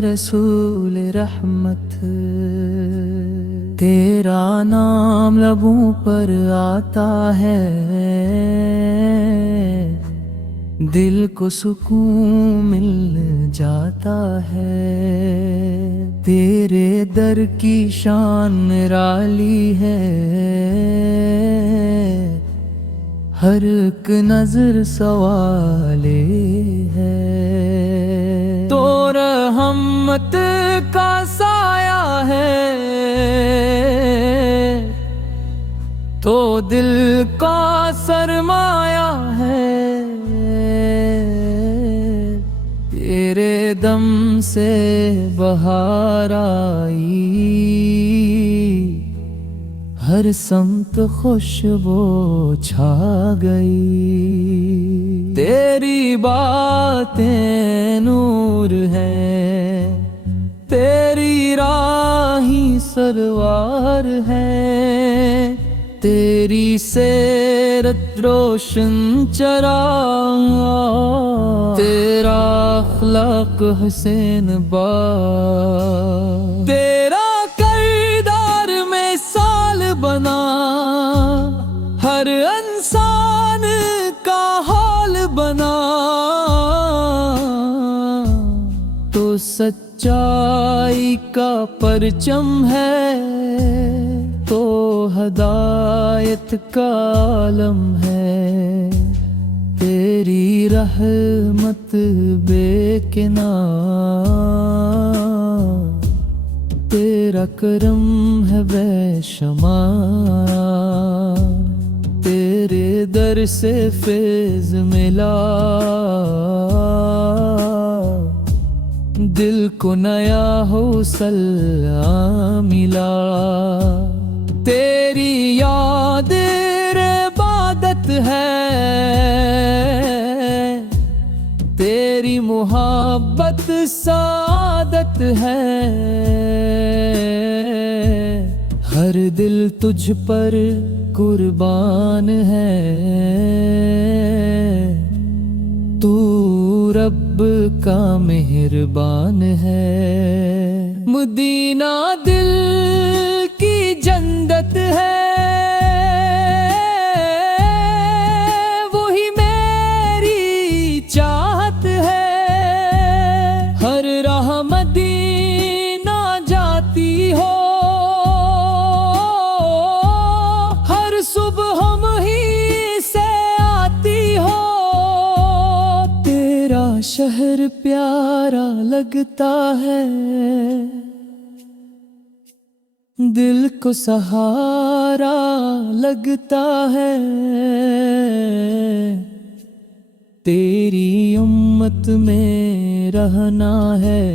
रसूल रहमत, तेरा नाम लबों पर आता है, दिल को सुकून मिल जाता है। तेरे दर की शान निराली है, हर एक नजर सवाले है। तो रहमत का साया है, तो दिल का सरमाया है। तेरे दम से बहार आई, हर समत खुशबू छा गई। तेरी बातें नूर है, तेरी राही सरवार है। तेरी सेरत रोशन चरागा, तेरा अखलाक हुसैन बा। तेरा किरदार में साल बना, हर इंसान का हाल बना। तो सच्चाई का परचम है, तो हदायत का आलम है। तेरी रहमत बेकिनार, तेरा करम है बेशुमार। तेरे दर से फैज़ मिला, दिल को नया हौसला मिला। तेरी याद इबादत है, तेरी मोहब्बत सादत है। हर दिल तुझ पर कुर्बान है, तू रब का मेहरबान है। मदीना दिल की जन्नत है, वही मेरी चाहत है। हर राह मदीना जाती हो, हर सुबह हम ही से आती हो। तेरा शहर प्यारा लगता है, दिल को सहारा लगता है। तेरी उम्मत में रहना है,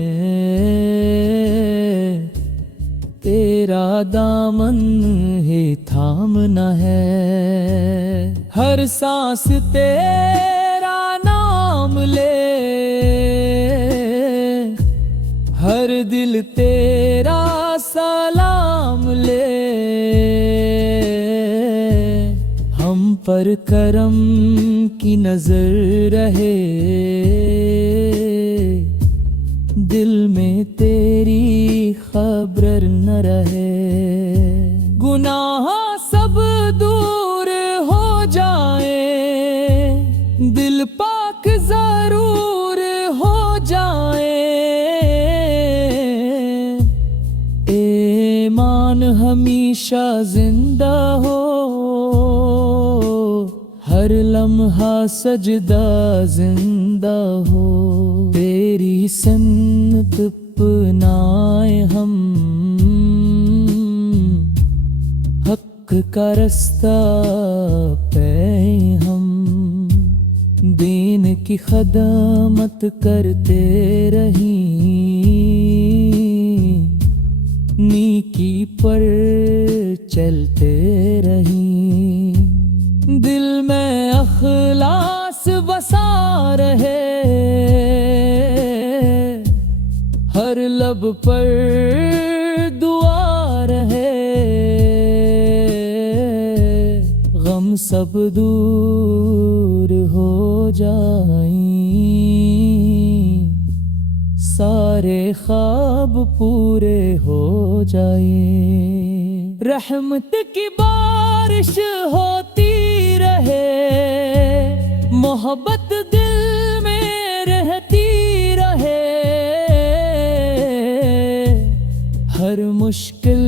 तेरा दामन है थामना है। हर सांस तेरा नाम ले, हर दिल तेरा सलाम ले। हम पर करम की नजर रहे, दिल में तेरी खबर न रहे। गुनाह सब दूर हो जाए, दिल पाक जरूर हो जाए। ईमान हमेशा जिंदा हो, हर लम्हा सजदा जिंदा हो। तेरी सन्नत अपनाए हम, हक का रास्ता पे हम। दीन की खदमत करते रही, नीकी पर चलते रही। दिल में अखलास बसा रहे, हर लब पर दुआ रहे। गम सब दूर हो जाए, सारे ख्वाब पूरे हो जाए। रहमत की बारिश होती रहे, मोहब्बत दिल में रहती रहे। हर मुश्किल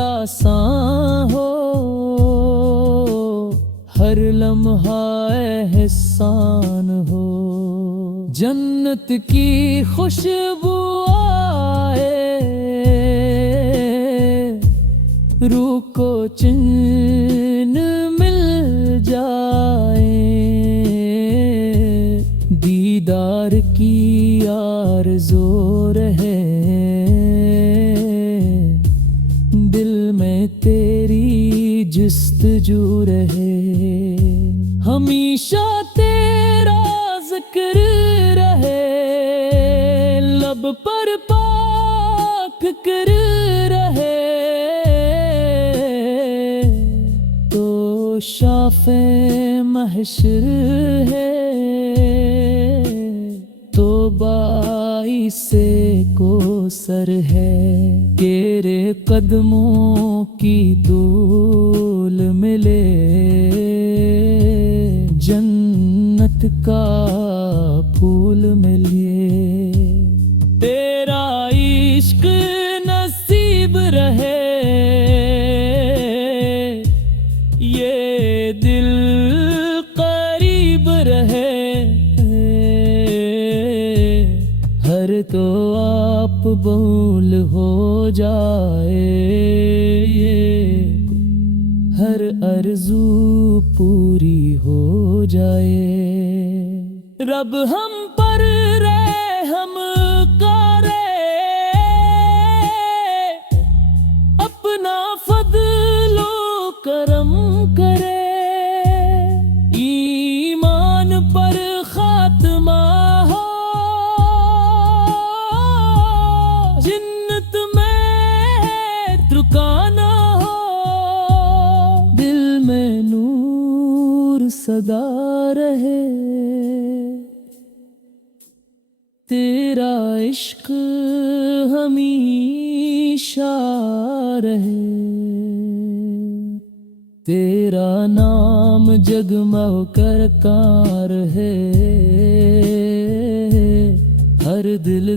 आसान हो, हर लम्हा एहसान हो। जन्नत की खुशबू आए, रूह को चैन मिल जाए। दीदार की आरज़ू रहे, दिल में तेरी जुस्तजू रहे। हमेशा तेरा जिक्र रहे, लब पर पाक कर रहे। तो शाफ़े महशर है, तो बाइसे को सर है। तेरे कदमों की धूल मिले, जन्नत का फूल मिले। तेरा इश्क नसीब रहे, ये दिल करीब रहे। हर तो आप बोल हो जाए, हर अर्ज़ू पूरी हो जाए। रब हम पर रहम करे, अपना फज़लो करम करे। ईमान पर खात्मा हो, जन्नत में रुकाना हो। दिल में नूर सदा रहे, तेरा इश्क हमेशा रहे। तेरा नाम जगमग कर कार है, हर दिल